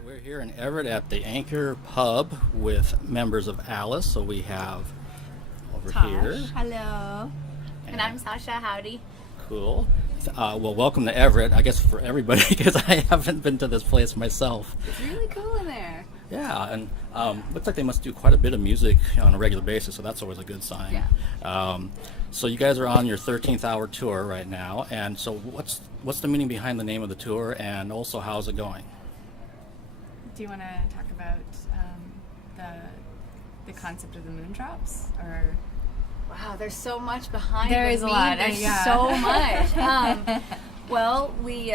right, we're here in Everett at the Anchor Pub with members of Alice. So we have over Tash. here. Hello. And I'm Sasha. Howdy. Cool. Well, welcome to Everett, I guess for everybody, because I haven't been to this place myself. It's really cool in there. Yeah, and looks like they must do quite a bit of music on a regular basis, so that's always a good sign. Yeah. So you guys are on your 13th hour tour right now, and so what's the meaning behind the name of the tour, and also how's it going? Do you want to talk about the concept of the moondrops, or? Wow, there's so much behind. There is a lot. There's Yeah. so much. Well, we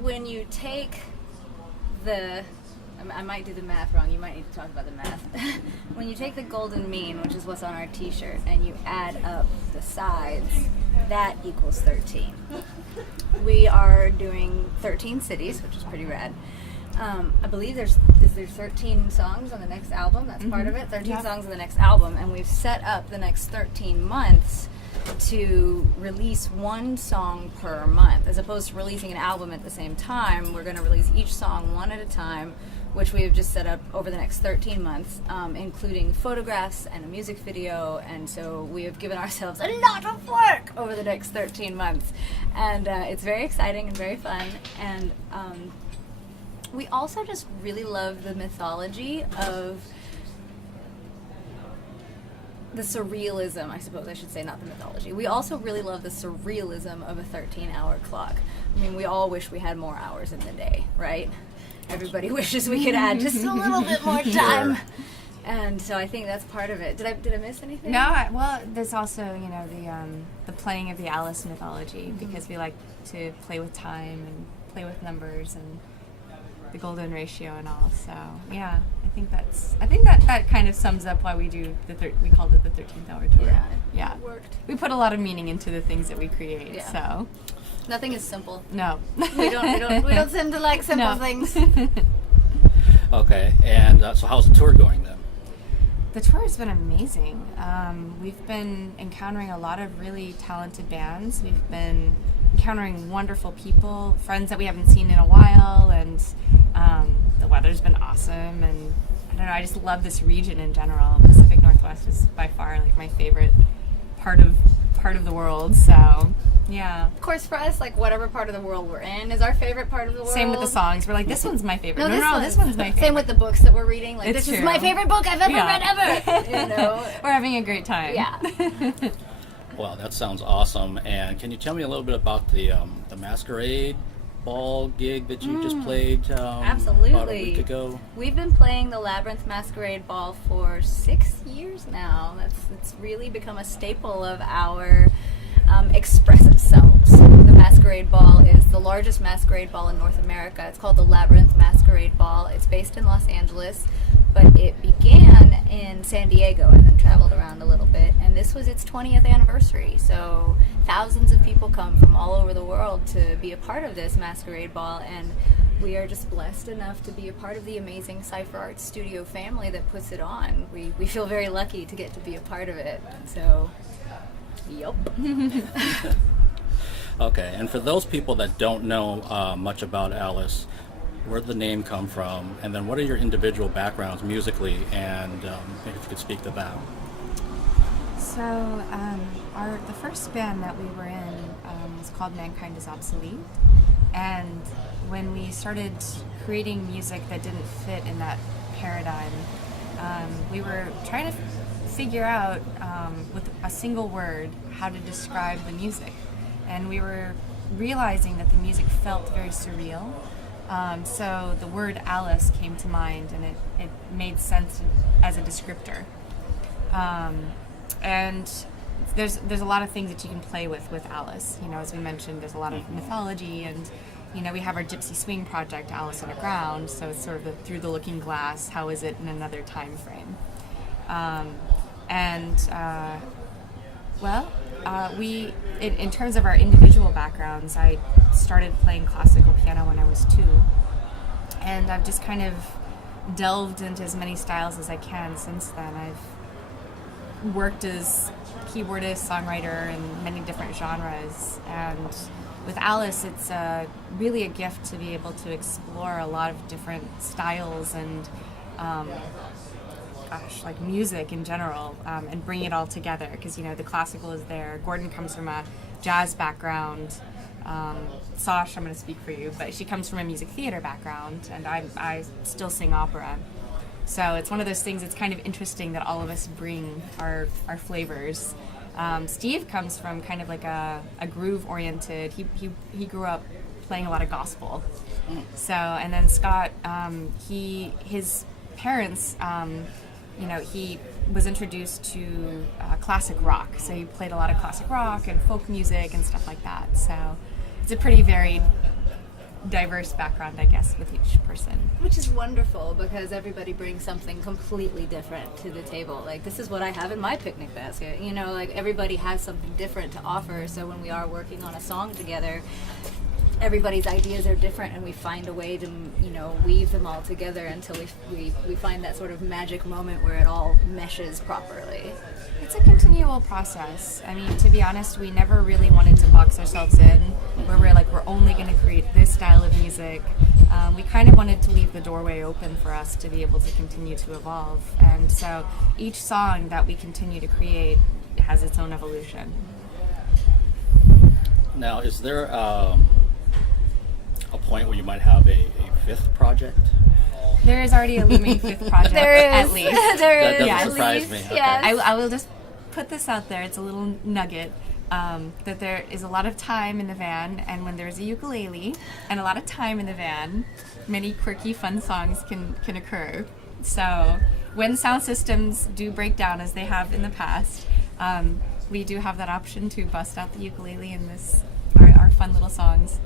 when you take the, I might do the math wrong. You might need to talk about the math. When you take the golden mean, which is what's on our T-shirt, and you add up the sides, that equals 13. We are doing 13 cities, which is pretty rad. I believe there's 13 songs on the next album. That's part of it. 13 songs on the next album, and we've set up the next 13 months to release one song per month, as opposed to releasing an album at the same time. We're going to release each song one at a time, which we have just set up over the next 13 months, including photographs and a music video. And so we have given ourselves a lot of work over the next 13 months, and it's very exciting and very fun. And we also just really love the mythology of the surrealism, I suppose I should say, not the mythology. We also really love the surrealism of a 13-hour clock. I mean, we all wish we had more hours in the day, right? Everybody wishes we could add just a little bit more time. And so I think that's part of it. Did I miss anything? No, well, there's also, the playing of the Alice mythology, because we like to play with time and play with numbers and the golden ratio and all. So yeah, I think that kind of sums up why we do we called it the 13th hour tour. Yeah, it worked. We put a lot of meaning into the things that we create. Yeah. So Nothing is simple. no, We don't seem to like simple things. Okay, and so how's the tour going then? The tour has been amazing. We've been encountering a lot of really talented bands. We've been encountering wonderful people, friends that we haven't seen in a while, and the weather's been awesome. And I don't know, I just love this region in general. Pacific Northwest is by far like my favorite part of the world. So yeah. Of course, for us, like whatever part of the world we're in is our favorite part of the world. Same with the songs. We're like, this one's my favorite. No, this one's my favorite. Same with the books that we're reading. Like, It's this is true. my favorite book I've ever read ever. You know. We're having a great time. Yeah. Well, that sounds awesome. And can you tell me a little bit about the Masquerade Ball gig that you just played Absolutely. about a week ago? We've been playing the Labyrinth Masquerade Ball for 6 years now. It's really become a staple of our expressive selves. The Masquerade Ball is the largest masquerade ball in North America. It's called the Labyrinth Masquerade Ball. It's based in Los Angeles, but it began in San Diego and then traveled around a little bit. And this was its 20th anniversary. So thousands of people come from all over the world to be a part of this masquerade ball. And we are just blessed enough to be a part of the amazing Cypher Arts studio family that puts it on. We feel very lucky to get to be a part of it. So, yup. Okay, and for those people that don't know much about Alice, where did the name come from, and then what are your individual backgrounds musically, and maybe if you could speak to that. So the first band that we were in was called Mankind is Obsolete, and when we started creating music that didn't fit in that paradigm, we were trying to figure out with a single word how to describe the music, and we were realizing that the music felt very surreal. So the word Alice came to mind, and it made sense as a descriptor. And there's a lot of things that you can play with Alice. As we mentioned, there's a lot of mythology, and we have our gypsy swing project, Alice Underground. So it's sort of through the looking glass. How is it in another time frame? We in terms of our individual backgrounds, I started playing classical piano when I was 2, and I've just kind of delved into as many styles as I can since then. I've worked as keyboardist, songwriter in many different genres, and with Alice, it's really a gift to be able to explore a lot of different styles and like music in general, and bring it all together, because the classical is there. Gordon comes from a jazz background. Sasha, I'm going to speak for you, but she comes from a music theater background, and I still sing opera. So it's one of those things. It's kind of interesting that all of us bring our flavors. Steve comes from kind of like a groove oriented. He grew up playing a lot of gospel. So, and then Scott, his parents, he was introduced to classic rock. So he played a lot of classic rock and folk music and stuff like that. So it's a pretty varied, diverse background, I guess, with each person. Which is wonderful, because everybody brings something completely different to the table. Like, this is what I have in my picnic basket. Like, everybody has something different to offer. So when we are working on a song together, everybody's ideas are different, and we find a way to, weave them all together until we find that sort of magic moment where it all meshes properly. It's a continual process. I mean, to be honest, we never really wanted to box ourselves in, where we're only going to create this style of music. We kind of wanted to leave the doorway open for us to be able to continue to evolve. And so each song that we continue to create has its own evolution. Now, is there a point where you might have a fifth project? There is already a looming fifth project, There is. at least. There That is. doesn't surprise me. Okay. Yes. I will just put this out there. It's a little nugget, that there is a lot of time in the van, and when there's a ukulele and a lot of time in the van, many quirky, fun songs can occur. So when sound systems do break down, as they have in the past, we do have that option to bust out the ukulele and our fun little songs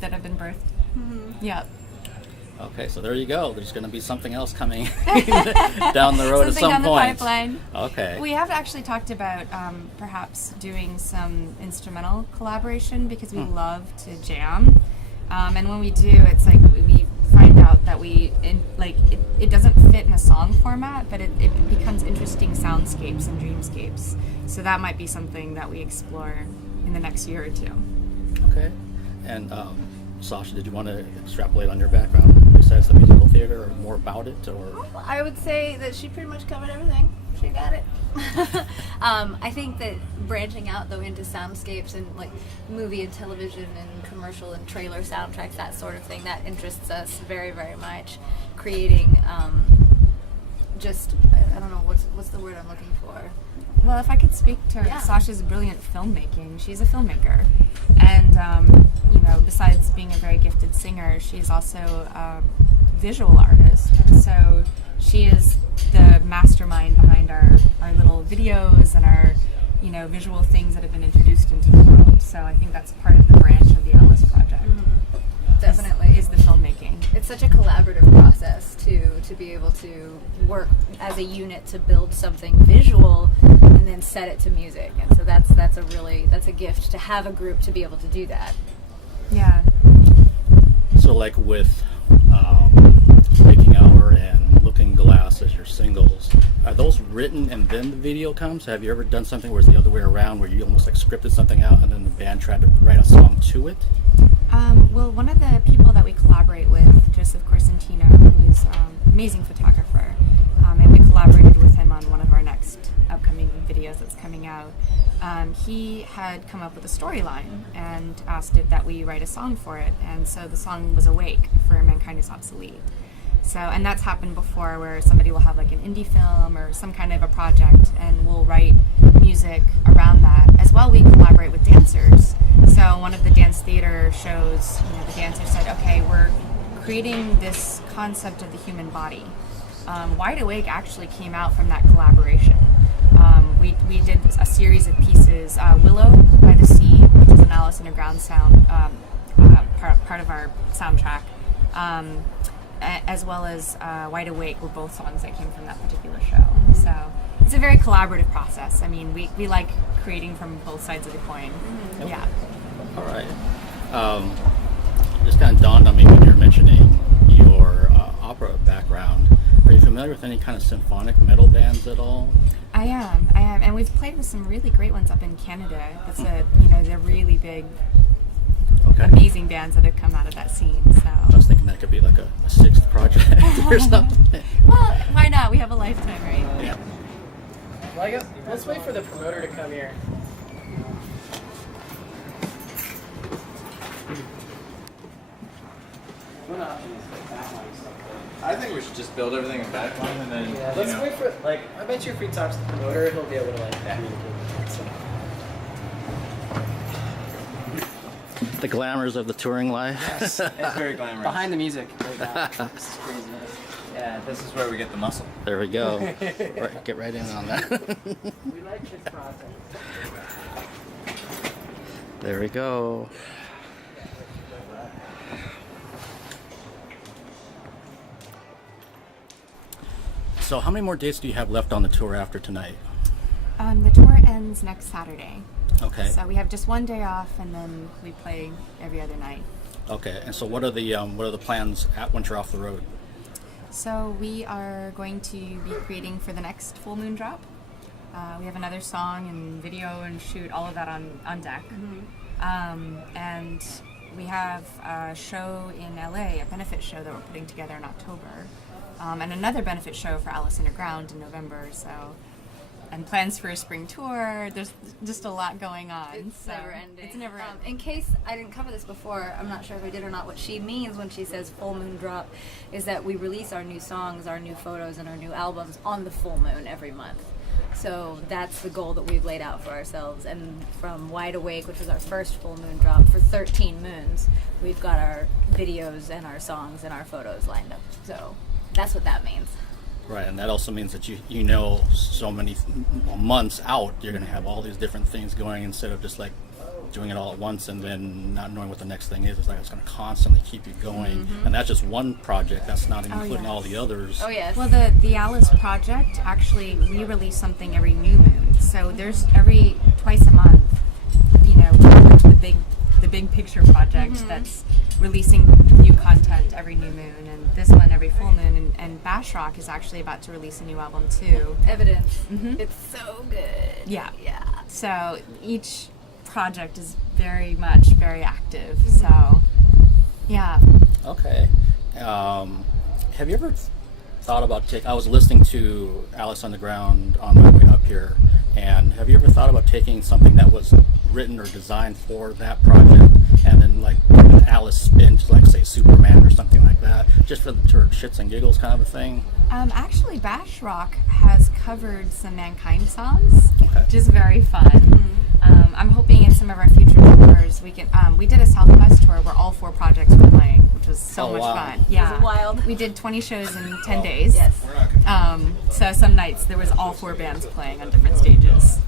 that have been birthed. Mm-hmm. Yep. Okay, so there you go. There's going to be something else coming down the road at some down point. The pipeline. Okay. We have actually talked about perhaps doing some instrumental collaboration, because we love to jam. And when we do, it's like we find out that it doesn't fit in a song format, but it becomes interesting soundscapes and dreamscapes. So that might be something that we explore in the next year or two. Okay. And Sasha, did you want to extrapolate on your background besides the musical theater, or more about it, or? I would say that she pretty much covered everything. She got it. I think that branching out, though, into soundscapes and like movie and television and commercial and trailer soundtracks, that sort of thing, that interests us very, very much. Creating I don't know, what's the word I'm looking for? Well, if I could speak to Yeah. Sasha's brilliant filmmaking, she's a filmmaker. And, besides being a very gifted singer, she's also a visual artist. So she is the mastermind behind our little videos and our, visual things that have been introduced into the world. So I think that's part of the branch of the Alice project. Mm-hmm. Definitely. Is the filmmaking. It's such a collaborative process to be able to work as a unit to build something visual and then set it to music. And so that's a gift to have a group to be able to do that. Yeah. So like with Waking Hour and Looking Glass as your singles, are those written and then the video comes? Have you ever done something where it's the other way around, where you almost like scripted something out and then the band tried to write a song to it? Well, one of the people that we collaborate with, Joseph Corsentino, who's an amazing photographer, and we collaborated with him on one of our next upcoming videos that's coming out. He had come up with a storyline and asked it that we write a song for it, and so the song was Awake for Mankind is Obsolete. So, and that's happened before, where somebody will have like an indie film or some kind of a project, and we'll write music around that. As well, we collaborate with dancers. So one of the dance theater shows, the dancer said, okay, we're creating this concept of the human body. Wide Awake actually came out from that collaboration. We did a series of pieces, Willow by the Sea, which is an Alice Underground sound, part of our soundtrack, as well as Wide Awake were both songs that came from that particular show. Mm-hmm. So it's a very collaborative process. I mean, we like creating from both sides of the coin. Mm-hmm. Yeah. All right. Just kind of dawned on me when you were mentioning your opera background. Are you familiar with any kind of symphonic metal bands at all? I am, and we've played with some really great ones up in Canada. That's they're really big amazing bands that have come out of that scene. I So, was thinking that could be like a sixth project or something. well, why not? We have a lifetime, right? Yeah. Well, I guess let's wait for the promoter to come here. I think we should just build everything in backline and then, Yeah, you let's know. wait for like. I bet you if we talk to the promoter, he'll be able to like communicate that. So. The glamours of the touring life. Yes, it's very glamorous. Behind the music. Right now. This is crazy. Yeah, this is where we get the muscle. There we go. Right, get right in on that. We like this process. There we go. So how many more dates do you have left on the tour after tonight? The tour ends next Saturday. Okay. So we have just one day off, and then we play every other night. Okay. And so what are the plans once you're off the road? So we are going to be creating for the next full moon drop. We have another song and video and shoot all of that on deck. And we have a show in LA, a benefit show that we're putting together in October, and another benefit show for Alice Underground in November. So, and plans for a spring tour. There's just a lot going on. It's so never ending. It's never ending. In case I didn't cover this before, I'm not sure if I did or not. What she means when she says full moon drop is that we release our new songs, our new photos, and our new albums on the full moon every month. So that's the goal that we've laid out for ourselves. And from Wide Awake, which was our first full moon drop, for 13 moons, we've got our videos and our songs and our photos lined up. So that's what that means. Right, and that also means that you know so many months out you're going to have all these different things going instead of just like doing it all at once and then not knowing what the next thing is. It's like it's going to constantly keep you going, and that's just one project. That's not even including all the others. Oh, yes. Well, the Alice project, actually, we release something every new moon. So there's twice a month, the big picture project that's releasing new content every new moon, and this one every full moon. And Bash Rock is actually about to release a new album too. Evidence. It's so good. Yeah. Yeah. So each project is very active. So, yeah. Okay. Have you ever thought about I was listening to Alice Underground on my way up here, and have you ever thought about taking something that was written or designed for that project and then like an Alice spin to like say Superman or something like that, just for shits and giggles kind of a thing? Actually, Bash Rock has covered some Mankind songs, Okay. which is very fun. I'm hoping in some of our future tours we can. We did a Southwest tour where all 4 projects were playing, which was so Oh, much wow. fun. Yeah, Was it wild? We did 20 shows in 10 days. Yes. So some nights there was all 4 bands playing on different stages.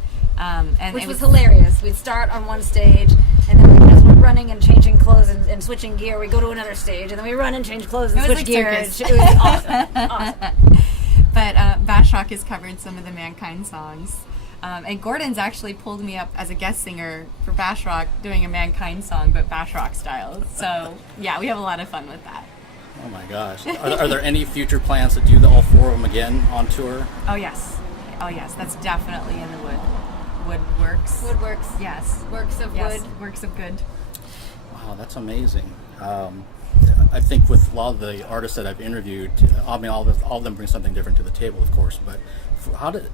Which was hilarious. We'd start on one stage, and then as we're running and changing clothes and switching gear, we go to another stage, and then we run and change clothes and It was switch like gear. circus. It was awesome. Awesome. But Bash Rock has covered some of the Mankind songs. And Gordon's actually pulled me up as a guest singer for Bash Rock doing a Mankind song, but Bash Rock style. So, yeah, we have a lot of fun with that. Oh my gosh. Are there any future plans to do all 4 of them again on tour? Oh, yes. That's definitely in the woodworks. Woodworks. Yes. Works of Yes, wood. works of good. Wow, that's amazing. I think with a lot of the artists that I've interviewed, I mean, all of them bring something different to the table, of course, but how did...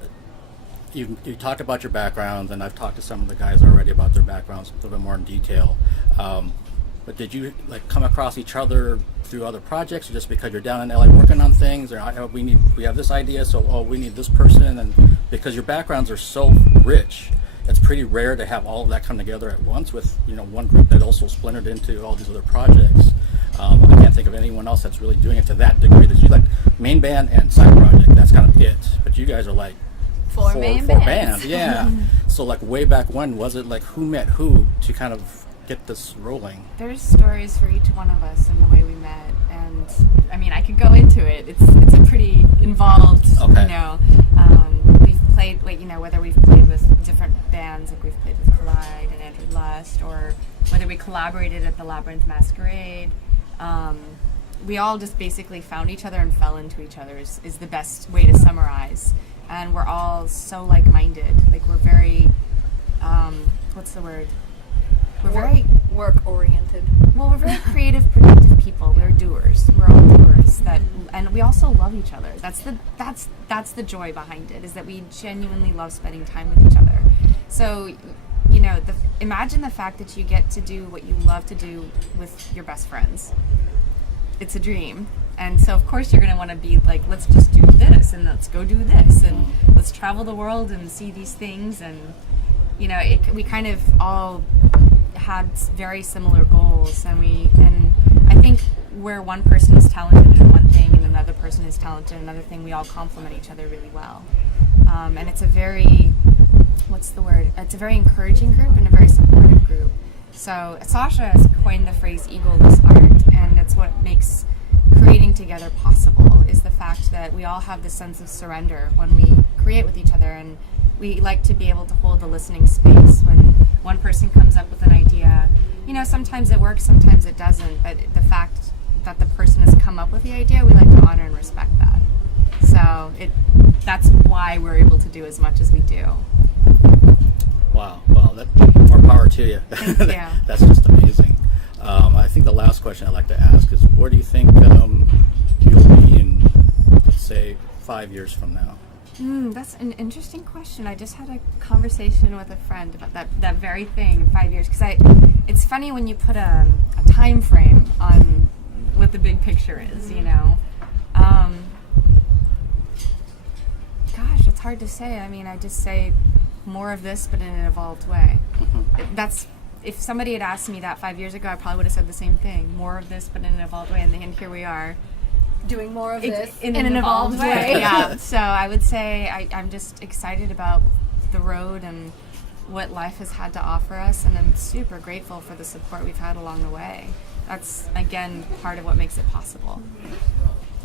You talked about your backgrounds, and I've talked to some of the guys already about their backgrounds a little bit more in detail. But did you like come across each other through other projects, or just because you're down in LA working on things, or we have this idea, so we need this person, and because your backgrounds are so rich, it's pretty rare to have all of that come together at once with one group that also splintered into all these other projects. I can't think of anyone else that's really doing it to that degree. That you like main band and side project. That's kind of it. But you guys are like. Four main four bands. bands, yeah. So like way back when, was it like who met who to kind of get this rolling? There's stories for each one of us in the way we met, and I mean I could go into it. It's a pretty involved. Okay. We've played whether we've played with different bands, like we've played with Collide and Andrew Lust, or whether we collaborated at the Labyrinth Masquerade. We all just basically found each other and fell into each other is the best way to summarize. And we're all so like-minded. Like we're very, what's the word? We're very work oriented. Well, we're very creative, productive people. We're doers. We're all doers. And we also love each other. That's the joy behind it, is that we genuinely love spending time with each other. So, you know, imagine the fact that you get to do what you love to do with your best friends. It's a dream. And so, of course, you're going to want to be like, let's just do this, and let's go do this, and let's travel the world and see these things. And, you know, we kind of all had very similar goals. And I think where one person is talented in one thing and another person is talented in another thing, we all complement each other really well. And it's a very, what's the word? It's a very encouraging group and a very supportive group. So Sasha has coined the phrase egoless art, and it's what makes creating together possible, is the fact that we all have this sense of surrender when we create with each other, and we like to be able to hold the listening space when one person comes up with an idea. You know, sometimes it works, sometimes it doesn't, but the fact that the person has come up with the idea, we like to honor and respect that. So that's why we're able to do as much as we do. Wow, that more power to you. Thank you. That's just amazing. I think the last question I'd like to ask is, where do you think you'll be in, let's say, 5 years from now? That's an interesting question. I just had a conversation with a friend about that very thing in 5 years. Because it's funny when you put a time frame on what the big picture is, you know. Gosh, it's hard to say. I mean, I just say more of this, but in an evolved way. If somebody had asked me that 5 years ago, I probably would have said the same thing. More of this, but in an evolved way. And here we are. Doing more of this in an evolved way. way. Yeah. So I would say I'm just excited about the road and what life has had to offer us, and I'm super grateful for the support we've had along the way. That's, again, part of what makes it possible.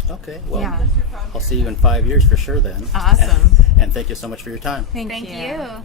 Okay, well, Yeah. I'll see you in 5 years for sure then. Awesome. And thank you so much for your time. Thank Thank you. you.